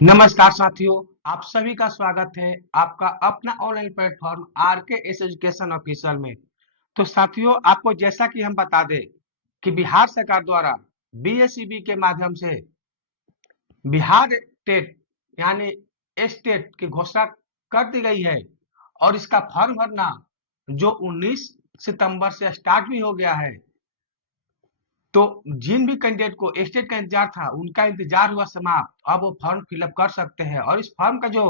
नमस्कार साथियों, आप सभी का स्वागत है आपका अपना online platform RK S Education Official में। तो साथियों, आपको जैसा कि हम बता दें कि बिहार सरकार द्वारा बीएसईबी के माध्यम से बिहार टेट यानी स्टेट की घोषणा कर दी गई है और इसका फॉर्म भरना जो 19 सितंबर से स्टार्ट भी हो गया है। तो जिन भी कैंडिडेट को स्टेट का इंतजार था उनका इंतजार हुआ समाप्त। अब वो फॉर्म फिलअप कर सकते हैं और इस फॉर्म का जो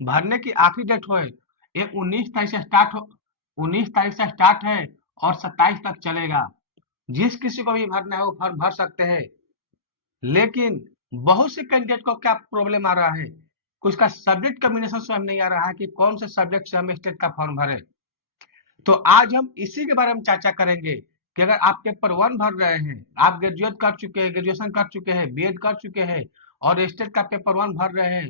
भरने की आखिरी डेट है ये 19 तारीख से स्टार्ट है और 27 तक चलेगा। जिस किसी को भी भरना है वो फॉर्म भर सकते हैं। लेकिन बहुत से कैंडिडेट को क्या प्रॉब्लम आ रहा है कि उसका सब्जेक्ट कॉम्बिनेशन स्वयं नहीं आ रहा है कि कौन से सब्जेक्ट से हम स्टेट का फॉर्म भरें। तो आज हम इसी के बारे में चर्चा करेंगे कि अगर आप पेपर वन भर रहे हैं, आप ग्रेजुएट कर चुके हैं, ग्रेजुएशन कर चुके हैं, बीएड कर चुके हैं और स्टेट का पेपर वन भर रहे हैं,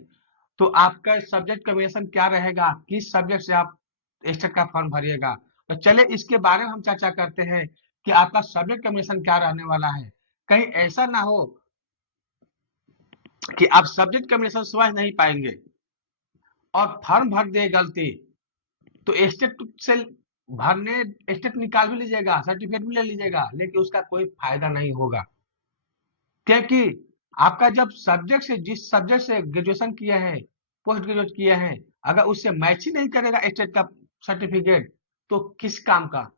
तो आपका सब्जेक्ट कॉम्बिनेशन क्या रहेगा, किस सब्जेक्ट से आप स्टेट का फॉर्म भरिएगा। तो चलिए इसके बारे में हम चर्चा करते हैं कि आपका सब्जेक्ट कॉम्बिनेशन क्या रहने वाला है। कहीं ऐसा ना हो कि आप सब्जेक्ट कॉम्बिनेशन समझ नहीं पाएंगे और फॉर्म भर दे गलती, तो स्टेट से भरने स्टेट निकाल भी लीजिएगा, सर्टिफिकेट भी ले लीजिएगा, लेकिन उसका कोई फायदा नहीं होगा। क्योंकि आपका जब सब्जेक्ट से जिस सब्जेक्ट से ग्रेजुएशन किए हैं, पोस्ट ग्रेजुएट किए हैं, अगर उससे मैच ही नहीं करेगा स्टेट का सर्टिफिकेट, तो किस काम का।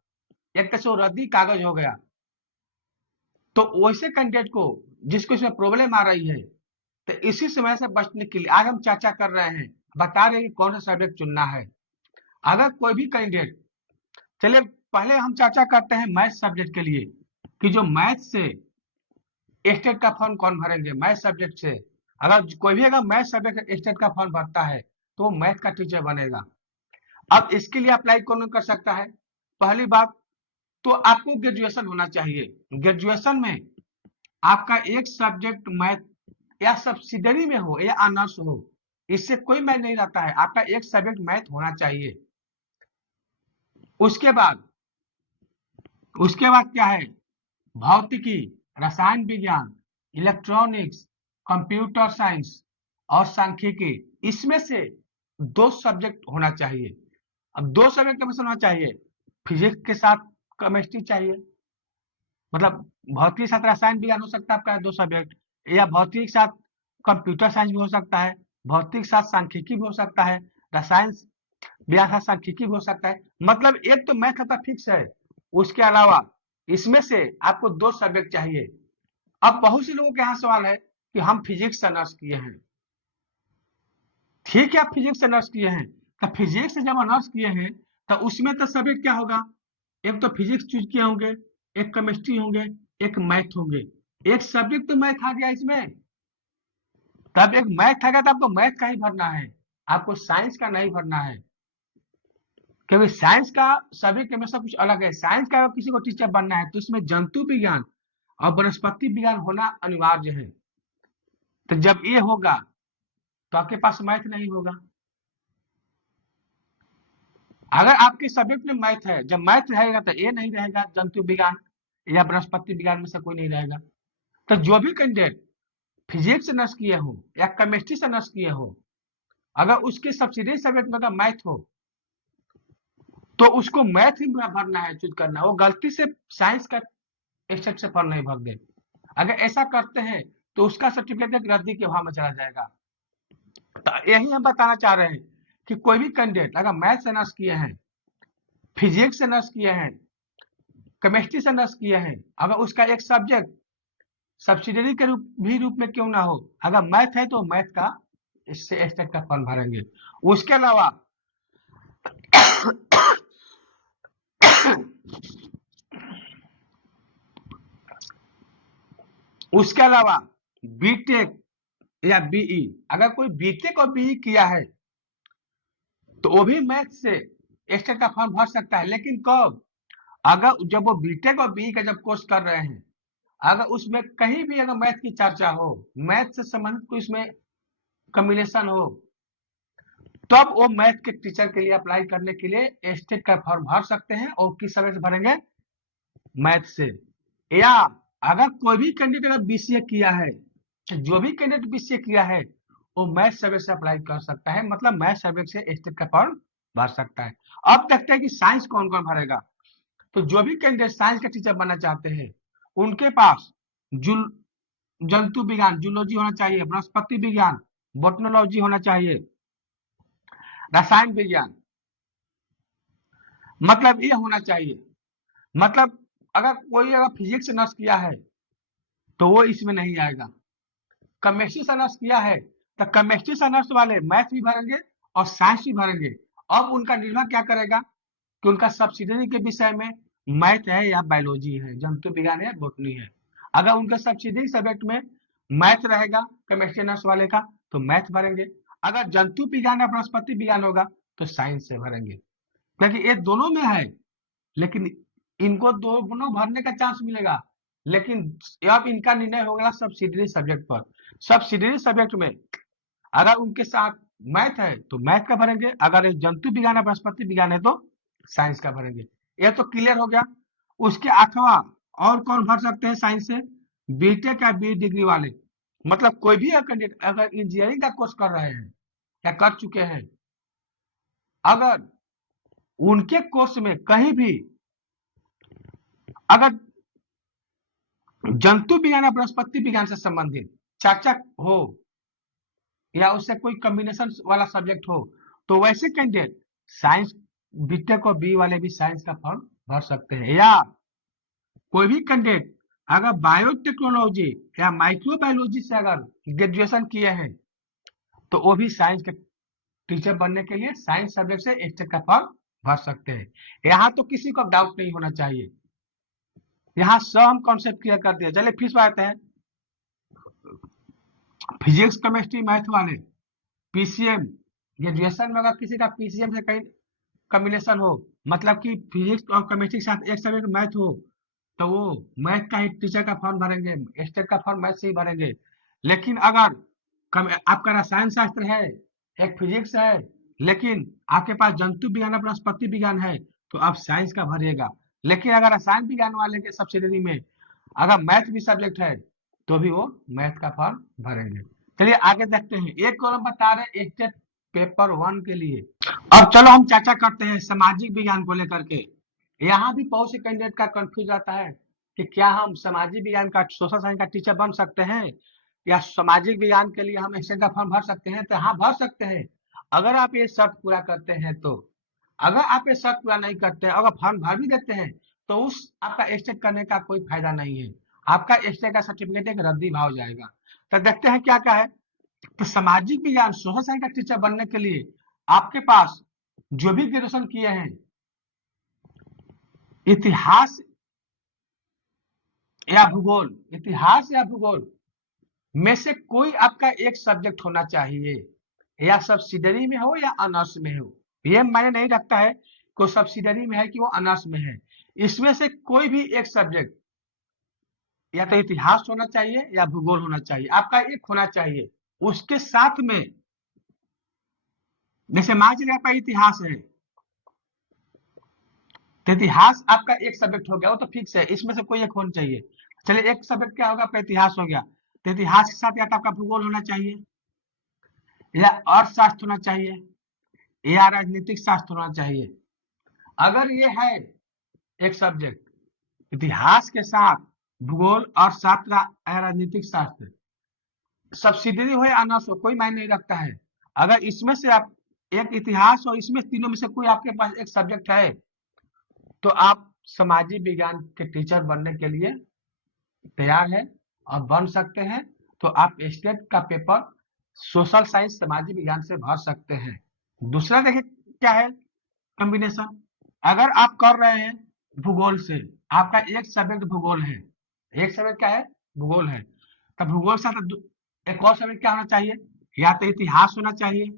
एक तरह से वो रद्दी कागज हो गया। तो वैसे कैंडिडेट को जिसको इसमें प्रॉब्लम आ रही है, तो इसी समय से बचने के लिए आज हम चर्चा कर रहे हैं, बता रहे हैं कि कौन सा सब्जेक्ट चुनना है। अगर कोई भी कैंडिडेट, चलिए पहले हम चर्चा करते हैं मैथ सब्जेक्ट के लिए कि जो मैथ से स्टेट का फॉर्म कौन भरेंगे। मैथ सब्जेक्ट से अगर कोई भी मैथ सब्जेक्ट स्टेट का फॉर्म भरता है तो वो मैथ का टीचर बनेगा। अब इसके लिए अप्लाई कौन कर सकता है? पहली बात तो आपको ग्रेजुएशन होना चाहिए। ग्रेजुएशन में आपका एक सब्जेक्ट मैथ या सब्सिडरी में हो या ऑनर्स हो, इससे कोई मैच नहीं रहता है, आपका एक सब्जेक्ट मैथ होना चाहिए। उसके बाद उसके बाद क्या है? भौतिकी, रसायन विज्ञान, इलेक्ट्रॉनिक्स, कंप्यूटर साइंस और सांख्यिकी, इसमें से दो सब्जेक्ट होना चाहिए। अब दो सब्जेक्ट का होना चाहिए, फिजिक्स के साथ केमिस्ट्री चाहिए। मतलब भौतिक के साथ रसायन विज्ञान हो सकता है आपका दो सब्जेक्ट, या भौतिक के साथ कंप्यूटर साइंस भी हो सकता है, भौतिक के साथ सांख्यिकी भी हो सकता है, रसायन विज्ञान के साथ सांख्यिकी भी हो सकता है। मतलब एक तो मैथ का फिक्स है, उसके अलावा इसमें से आपको दो सब्जेक्ट चाहिए। अब बहुत से लोगों के यहाँ सवाल है कि हम फिजिक्स से ऑनर्स किए हैं। ठीक है, आप फिजिक्स से ऑनर्स किए हैं, तो फिजिक्स से जब ऑनर्स किए हैं तो उसमें तो सब्जेक्ट क्या होगा? एक तो फिजिक्स चूज किए होंगे, एक केमिस्ट्री होंगे, एक मैथ होंगे। एक सब्जेक्ट तो मैथ आ गया इसमें। तब एक मैथ आ गया तो आपको मैथ का ही भरना है, आपको साइंस का नहीं भरना है। क्योंकि साइंस का सब्जेक्ट हमेशा कुछ अलग है। साइंस का अगर किसी को टीचर बनना है तो इसमें जंतु विज्ञान और वनस्पति विज्ञान होना अनिवार्य है। तो जब ये होगा तो आपके पास मैथ नहीं होगा। अगर आपके सब्जेक्ट में मैथ है, जब मैथ रहेगा तो ये नहीं रहेगा, जंतु विज्ञान या वनस्पति विज्ञान में से कोई नहीं रहेगा। तो जो भी कैंडिडेट फिजिक्स से नर्स किए हो या केमिस्ट्री से नर्स किए हो, अगर उसके सब्सिडी सब्जेक्ट में अगर मैथ हो तो उसको मैथ ही भरना है, चूज करना है। वो गलती से साइंस का स्टेट से फॉर्म नहीं भर दे। अगर ऐसा करते हैं तो उसका सर्टिफिकेट रद्दी के भाव में चला जाएगा। तो यही हम बताना चाह रहे हैं कि कोई भी कैंडिडेट अगर मैथ से नर्स किए हैं, फिजिक्स से नर्स किए हैं, केमिस्ट्री से नर्स किए हैं, अगर उसका एक सब्जेक्ट सब्सिडरी के रूप में क्यों ना हो, अगर मैथ है तो मैथ का इससे स्टेट का फॉर्म भरेंगे। उसके अलावा उसके अलावा बीटेक या बीई, अगर कोई बीटेक और बीई किया है तो वो भी मैथ से स्टेट का फॉर्म भर सकता है। लेकिन कब? अगर जब वो बीटेक और बीई का जब कोर्स कर रहे हैं, अगर उसमें कहीं भी अगर मैथ की चर्चा हो, मैथ से संबंधित कोई इसमें कॉम्बिनेशन हो, तब वो मैथ के टीचर के लिए अप्लाई करने के लिए स्टेट का फॉर्म भर सकते हैं। और किस समय से भरेंगे? मैथ से। या अगर कोई भी कैंडिडेट अगर बीसीए किया है, जो भी कैंडिडेट बीसीए किया है वो मैथ सब्जेक्ट से अप्लाई कर सकता है, मतलब मैथ सब्जेक्ट से स्टेट का फॉर्म भर सकता है। अब देखते हैं कि साइंस कौन कौन भरेगा। तो जो भी कैंडिडेट साइंस का टीचर बनना चाहते हैं उनके पास जंतु विज्ञान जूलॉजी होना चाहिए, वनस्पति विज्ञान बोटनोलॉजी होना चाहिए, रसायन विज्ञान, मतलब ये होना चाहिए। मतलब अगर फिजिक्स से नर्स किया है तो वो इसमें नहीं आएगा। केमिस्ट्री से नर्स किया है तो केमिस्ट्री से नर्स वाले मैथ भी भरेंगे और साइंस भी भरेंगे। अब उनका निर्भर क्या करेगा कि उनका सब्सिडरी के विषय में मैथ है या बायोलॉजी है, जंतु विज्ञान है, बॉटनी है। अगर उनके सब्सिडरी सब्जेक्ट में मैथ रहेगा केमिस्ट्री नर्स वाले का तो मैथ भरेंगे, अगर जंतु विज्ञान या वनस्पति विज्ञान होगा तो साइंस से भरेंगे, क्योंकि ये दोनों में है। लेकिन इनको दोनों भरने का चांस मिलेगा, लेकिन अब इनका निर्णय होगा सब्सिडरी सब्जेक्ट पर। सब्सिडरी सब्जेक्ट में अगर उनके साथ मैथ है तो मैथ का भरेंगे, अगर जंतु विज्ञान या वनस्पति विज्ञान है तो साइंस का भरेंगे। यह तो क्लियर हो गया। उसके अथवा और कौन भर सकते हैं साइंस से? बीटेक या बी डिग्री वाले, मतलब कोई भी कैंडिडेट अगर इंजीनियरिंग का कोर्स कर रहे हैं या कर चुके हैं, अगर उनके कोर्स में कहीं भी अगर जंतु विज्ञान या वनस्पति विज्ञान से संबंधित चर्चा हो या उससे कोई कॉम्बिनेशन वाला सब्जेक्ट हो तो वैसे कैंडिडेट साइंस बीटेक और बी वाले भी साइंस का फॉर्म भर सकते हैं। या कोई भी कैंडिडेट अगर बायोटेक्नोलॉजी या माइक्रोबायोलॉजी से अगर ग्रेजुएशन किए हैं तो वो भी साइंस के टीचर बनने के लिए साइंस सब्जेक्ट से स्टेट का फॉर्म भर सकते हैं। यहाँ तो किसी को डाउट नहीं होना चाहिए, यहाँ सब हम कॉन्सेप्ट क्लियर कर दिया। चलिए फिर बात है फिजिक्स केमिस्ट्री मैथ वाले पीसीएम ग्रेजुएशन में अगर किसी का पीसीएम से कहीं कॉम्बिनेशन हो, मतलब कि फिजिक्स और केमिस्ट्री के साथ एक सब्जेक्ट मैथ हो, तो वो मैथ का ही टीचर का फॉर्म भरेंगे, स्टेट का फॉर्म मैथ से ही भरेंगे। लेकिन अगर आपका रसायन शास्त्र है, एक फिजिक्स है, लेकिन आपके पास जंतु विज्ञान वनस्पति विज्ञान है तो आप साइंस का भरिएगा। लेकिन अगर रसायन विज्ञान वाले के सब्सिडरी में अगर मैथ भी सब्जेक्ट है तो भी वो मैथ का फॉर्म भरेंगे। चलिए आगे देखते हैं। एक कॉलम बता रहे स्टेट पेपर 1 के लिए। अब चलो हम चर्चा करते हैं सामाजिक विज्ञान को लेकर के। यहाँ भी बहुत से कैंडिडेट का कंफ्यूज आता है कि क्या हम सामाजिक विज्ञान का सोशल साइंस का टीचर बन सकते हैं या सामाजिक विज्ञान के लिए हम स्टेट का फॉर्म भर सकते हैं? तो हाँ, भर सकते हैं अगर आप ये शर्त पूरा करते हैं। तो अगर आप ये शर्त पूरा नहीं करते हैं, अगर फॉर्म भर भी देते हैं तो उस आपका स्टेट करने का कोई फायदा नहीं है, आपका स्टेट का सर्टिफिकेट एक रद्दी भाव जाएगा। तो देखते हैं क्या क्या है। तो सामाजिक विज्ञान सोशल साइंस का टीचर बनने के लिए आपके पास जो भी ग्रेजुएशन किए हैं, इतिहास या भूगोल में से कोई आपका एक सब्जेक्ट होना चाहिए, या सब्सिडरी में हो या ऑनर्स में हो। ये मायने नहीं रखता है कि सब्सिडरी में है कि वो ऑनर्स में है, इसमें से कोई भी एक सब्जेक्ट या तो इतिहास होना चाहिए या भूगोल होना चाहिए, आपका एक होना चाहिए। उसके साथ में जैसे मान लीजिए आपका इतिहास है तो इतिहास आपका एक सब्जेक्ट हो गया, वो तो फिक्स है, इसमें से कोई एक होना चाहिए। चलिए एक सब्जेक्ट क्या होगा आपका इतिहास हो गया, तो इतिहास के साथ या तो आपका भूगोल होना चाहिए या अर्थशास्त्र होना चाहिए या राजनीतिक शास्त्र होना चाहिए। अगर ये है एक सब्जेक्ट इतिहास के साथ भूगोल अर्थशास्त्र या राजनीतिक शास्त्र, सब्सिडरी हो या ऑनर्स हो कोई मायने नहीं रखता है। अगर इसमें से आप एक इतिहास और इसमें तीनों में से कोई आपके पास एक सब्जेक्ट है तो आप सामाजिक विज्ञान के टीचर बनने के लिए तैयार है और बन सकते हैं। तो आप स्टेट का पेपर सोशल साइंस सामाजिक विज्ञान से भर सकते हैं। दूसरा देखिए क्या है कॉम्बिनेशन। अगर आप कर रहे हैं भूगोल से, आपका एक सब्जेक्ट भूगोल है, एक सब्जेक्ट क्या है भूगोल है, तब भूगोल से एक और सब्जेक्ट क्या होना चाहिए, या तो इतिहास होना चाहिए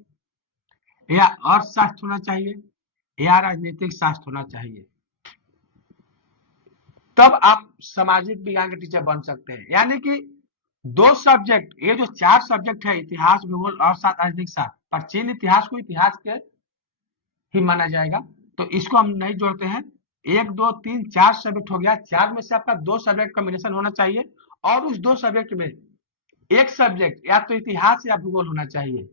या अर्थशास्त्र होना चाहिए या राजनीतिक शास्त्र होना चाहिए, तब आप सामाजिक विज्ञान के टीचर बन सकते हैं। यानी कि दो सब्जेक्ट, ये जो 4 सब्जेक्ट है इतिहास भूगोल और राजनीतिक शास्त्र, प्राचीन इतिहास को इतिहास के ही माना जाएगा तो इसको हम नहीं जोड़ते हैं। 1 2 3 4 सब्जेक्ट हो गया, 4 में से आपका 2 सब्जेक्ट कॉम्बिनेशन होना चाहिए और उस 2 सब्जेक्ट में एक सब्जेक्ट या तो इतिहास या भूगोल होना चाहिए,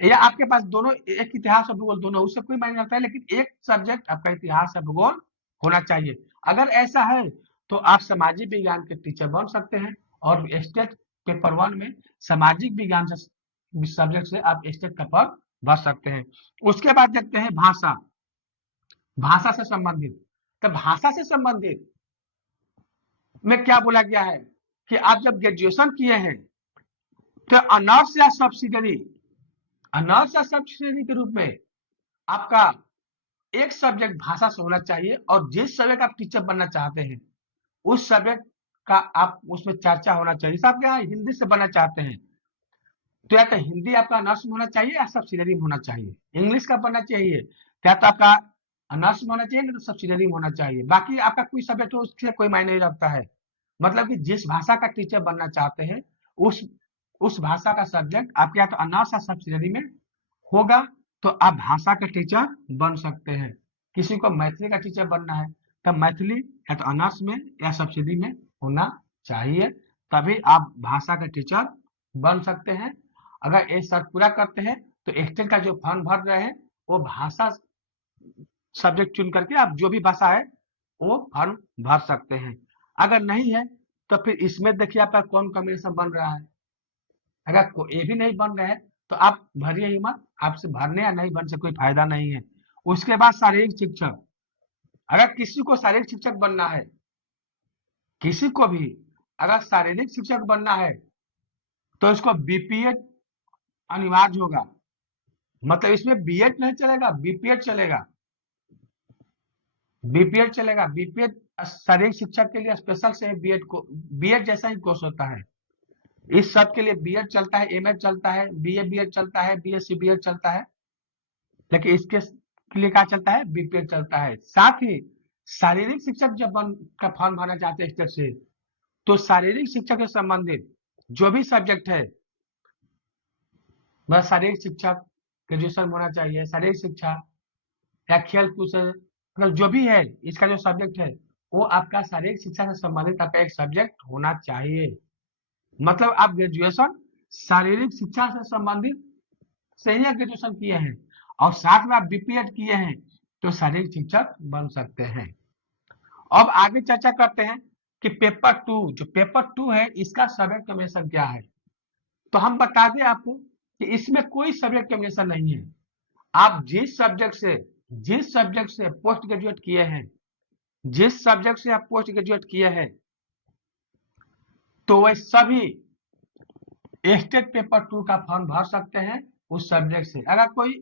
या आपके पास दोनों, एक इतिहास और भूगोल दोनों, उससे कोई मायने रखता है, लेकिन एक सब्जेक्ट आपका इतिहास या भूगोल होना चाहिए। अगर ऐसा है तो आप सामाजिक विज्ञान के टीचर बन सकते हैं और स्टेट पेपर 1 में सामाजिक विज्ञान से सब्जेक्ट से आप स्टेट पेपर भर सकते हैं। उसके बाद देखते हैं भाषा, भाषा से संबंधित। तो भाषा से संबंधित में क्या बोला गया है कि आप जब ग्रेजुएशन किए हैं तो ऑनर्स या सब्सिडरी, ऑनर्स या सब्सिडरी के रूप में आपका एक सब्जेक्ट भाषा से होना चाहिए, और जिस सब्जेक्ट आप टीचर बनना चाहते हैं उस सब्जेक्ट का आप उसमें चर्चा होना चाहिए। जैसे आप यहाँ हिंदी से बनना चाहते हैं तो या तो हिंदी आपका ऑनर्स में होना चाहिए या सब्सिडरी में होना चाहिए। इंग्लिश का बनना चाहिए क्या तो आपका ऑनर्स में होना चाहिए, नहीं तो सब्सिडरी में होना चाहिए। बाकी आपका कोई सब्जेक्ट हो उससे कोई मायने नहीं रखता है। मतलब कि जिस भाषा का टीचर बनना चाहते हैं उस उस भाषा का सब्जेक्ट आपके या तो ऑनर्स या सब्सिडरी में होगा, तो आप भाषा के टीचर बन सकते हैं। किसी को मैथिली का टीचर बनना है तब मैथिली या तो ऑनर्स में या सब्सिडी में होना चाहिए, तभी आप भाषा के टीचर बन सकते हैं। अगर ये शर्त पूरा करते हैं तो स्टेट का जो फॉर्म भर रहे हैं वो भाषा सब्जेक्ट चुन करके आप जो भी भाषा है वो फॉर्म भर सकते हैं। अगर नहीं है तो फिर इसमें देखिए आपका कौन कॉम्बिनेशन बन रहा है। अगर ये भी नहीं बन रहे हैं तो आप भरिए ही मत, आपसे भरने या नहीं भरने से कोई फायदा नहीं है। उसके बाद शारीरिक शिक्षक, अगर किसी को शारीरिक शिक्षक बनना है, किसी को भी अगर शारीरिक शिक्षक बनना है तो इसको बीपीएड अनिवार्य होगा। मतलब इसमें बीएड नहीं चलेगा, बीपीएड चलेगा, बीपीएड चलेगा। बीपीएड शारीरिक शिक्षक के लिए स्पेशल से बीएड को, बीएड जैसा ही कोर्स होता है। इस सब के लिए बीएड चलता है, एमएड चलता है, बीए बीएड चलता है, बीएससी बीएड चलता है, लेकिन इसके लिए क्या चलता है, बीपीएड चलता है। साथ ही शारीरिक शिक्षक जब का फॉर्म भरना चाहते हैं स्टेट से, तो शारीरिक शिक्षा से संबंधित जो भी सब्जेक्ट है, बस शारीरिक शिक्षक ग्रेजुएशन होना चाहिए। शारीरिक शिक्षा या खेल कूद से मतलब जो भी है इसका जो सब्जेक्ट है वो आपका शारीरिक शिक्षा से संबंधित आपका एक सब्जेक्ट होना चाहिए। मतलब आप ग्रेजुएशन शारीरिक शिक्षा से संबंधित से ही ग्रेजुएशन किए हैं और साथ में आप बीपीएड किए हैं तो शारीरिक शिक्षक बन सकते हैं। अब आगे चर्चा करते हैं कि पेपर 2, जो पेपर 2 है इसका सब्जेक्ट कॉम्बिनेशन क्या है। तो हम बता दें आपको कि इसमें कोई सब्जेक्ट कॉम्बिनेशन नहीं है। आप जिस सब्जेक्ट से पोस्ट ग्रेजुएट किए हैं, जिस सब्जेक्ट से आप पोस्ट ग्रेजुएट किए हैं, तो वह सभी स्टेट पेपर 2 का फॉर्म भर सकते हैं उस सब्जेक्ट से। अगर कोई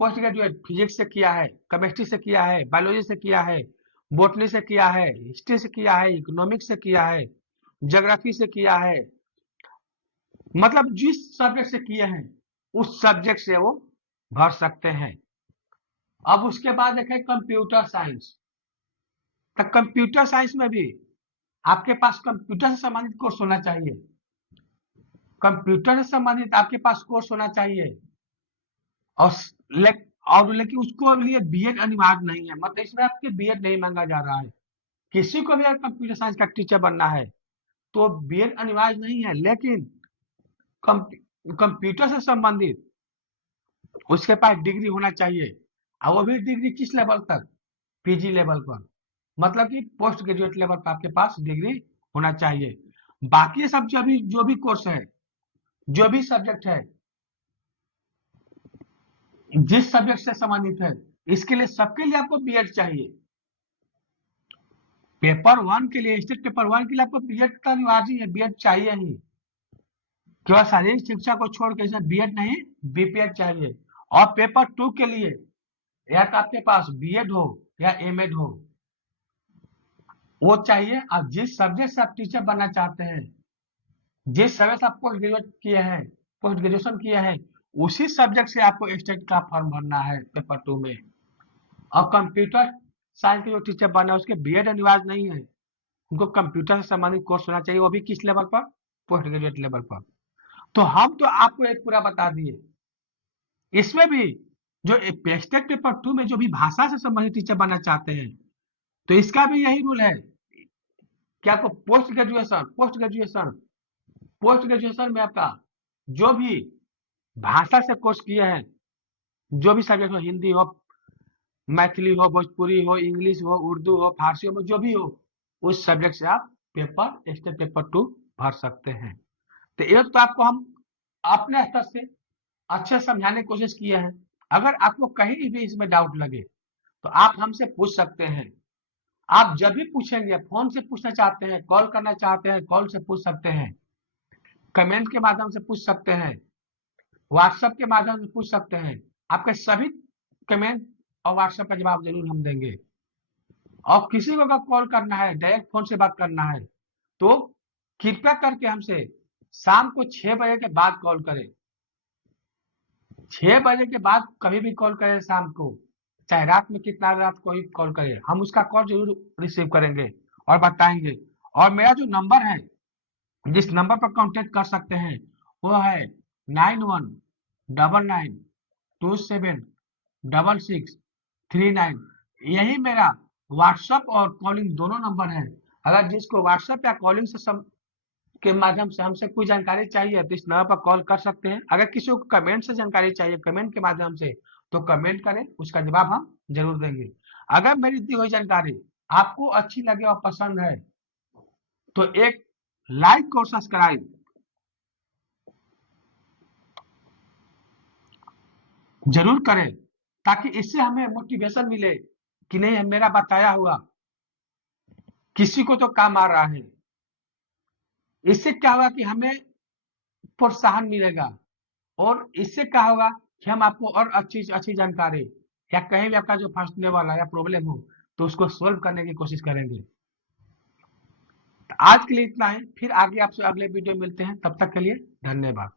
पोस्ट ग्रेजुएट फिजिक्स से किया है, केमिस्ट्री से किया है, बायोलॉजी से किया है, बोटनी से किया है, हिस्ट्री से किया है, इकोनॉमिक्स से किया है, ज्योग्राफी से किया है, मतलब जिस सब्जेक्ट से किए हैं उस सब्जेक्ट से वो भर सकते हैं। अब उसके बाद देखें कंप्यूटर साइंस। तो कंप्यूटर साइंस में भी आपके पास कंप्यूटर से संबंधित कोर्स होना चाहिए, कंप्यूटर से संबंधित आपके पास कोर्स होना चाहिए। और लेकिन उसको लिए बीएड अनिवार्य नहीं है, मतलब इसमें आपके बीएड नहीं मांगा जा रहा है। किसी को भी अगर कंप्यूटर साइंस का टीचर बनना है तो बीएड अनिवार्य नहीं है, लेकिन कंप्यूटर से संबंधित उसके पास डिग्री होना चाहिए। और वो भी डिग्री किस लेवल तक, पीजी लेवल पर, मतलब कि पोस्ट ग्रेजुएट लेवल पर आपके पास डिग्री होना चाहिए। बाकी सब जो भी कोर्स है, जो भी सब्जेक्ट है, जिस सब्जेक्ट से संबंधित है, इसके लिए सबके लिए आपको बीएड चाहिए। पेपर 1 के लिए, स्टेट पेपर 1 के लिए आपको बीएड का अनिवार्य है, बीएड चाहिए ही। केवल शारीरिक शिक्षा को छोड़ के इसमें बीएड नहीं, बीपीएड चाहिए। और पेपर 2 के लिए या तो आपके पास बीएड हो या एमएड हो, वो चाहिए। और जिस सब्जेक्ट से आप टीचर बनना चाहते हैं, जिस सब्जेक्ट से आप पोस्ट ग्रेजुएट किए हैं, पोस्ट ग्रेजुएशन किए हैं, उसी सब्जेक्ट से आपको स्टेट का फॉर्म भरना है पेपर 2 में। और कंप्यूटर साइंस के जो टीचर बनना है उसके बीएड अनिवार्य नहीं है, उनको कंप्यूटर से संबंधित कोर्स होना चाहिए, वो भी किस लेवल पर, पोस्ट ग्रेजुएट लेवल पर। तो हम तो आपको एक पूरा बता दिए। इसमें भी जो स्टेट पेपर 2 में जो भी भाषा से संबंधित टीचर बनना चाहते हैं तो इसका भी यही रूल है कि आपको पोस्ट ग्रेजुएशन पोस्ट ग्रेजुएशन में आपका जो भी भाषा से कोर्स किए हैं, जो भी सब्जेक्ट हो, हिंदी हो, मैथिली हो, भोजपुरी हो, इंग्लिश हो, उर्दू हो, फारसी हो, जो भी हो, उस सब्जेक्ट से आप पेपर स्टेट पेपर 2 भर सकते हैं। तो ये तो आपको हम अपने स्तर से अच्छे से समझाने की कोशिश किए हैं। अगर आपको कहीं भी इसमें डाउट लगे तो आप हमसे पूछ सकते हैं। आप जब भी पूछेंगे, फोन से पूछना चाहते हैं, कॉल करना चाहते हैं, कॉल से पूछ सकते हैं, कमेंट के माध्यम से पूछ सकते हैं, व्हाट्सएप के माध्यम से पूछ सकते हैं। आपके सभी कमेंट और व्हाट्सएप का जवाब जरूर हम देंगे। और किसी को अगर कॉल करना है, डायरेक्ट फोन से बात करना है, तो कृपया करके हमसे शाम को 6 बजे के बाद कॉल करें। 6 बजे के बाद कभी भी कॉल करें शाम को, चाहे रात में कितना रात को ही कॉल करें, हम उसका कॉल जरूर रिसीव करेंगे और बताएंगे। और मेरा जो नंबर है, जिस नंबर पर कांटेक्ट कर सकते हैं, वो है 9199276639। यही मेरा व्हाट्सएप और कॉलिंग दोनों नंबर है। अगर जिसको व्हाट्सएप या कॉलिंग से के माध्यम से हमसे कोई जानकारी चाहिए तो इस नंबर पर कॉल कर सकते हैं। अगर किसी को कमेंट से जानकारी चाहिए, कमेंट के माध्यम से, तो कमेंट करें, उसका जवाब हम जरूर देंगे। अगर मेरी दी हुई जानकारी आपको अच्छी लगे और पसंद है तो एक लाइक और सब्सक्राइब जरूर करें, ताकि इससे हमें मोटिवेशन मिले कि नहीं, मेरा बताया हुआ किसी को तो काम आ रहा है। इससे क्या होगा कि हमें प्रोत्साहन मिलेगा, और इससे क्या होगा कि हम आपको और अच्छी अच्छी जानकारी, या कहीं भी आपका जो फंसने वाला या प्रॉब्लम हो तो उसको सोल्व करने की कोशिश करेंगे। तो आज के लिए इतना है, फिर आगे आपसे अगले वीडियो मिलते हैं, तब तक के लिए धन्यवाद।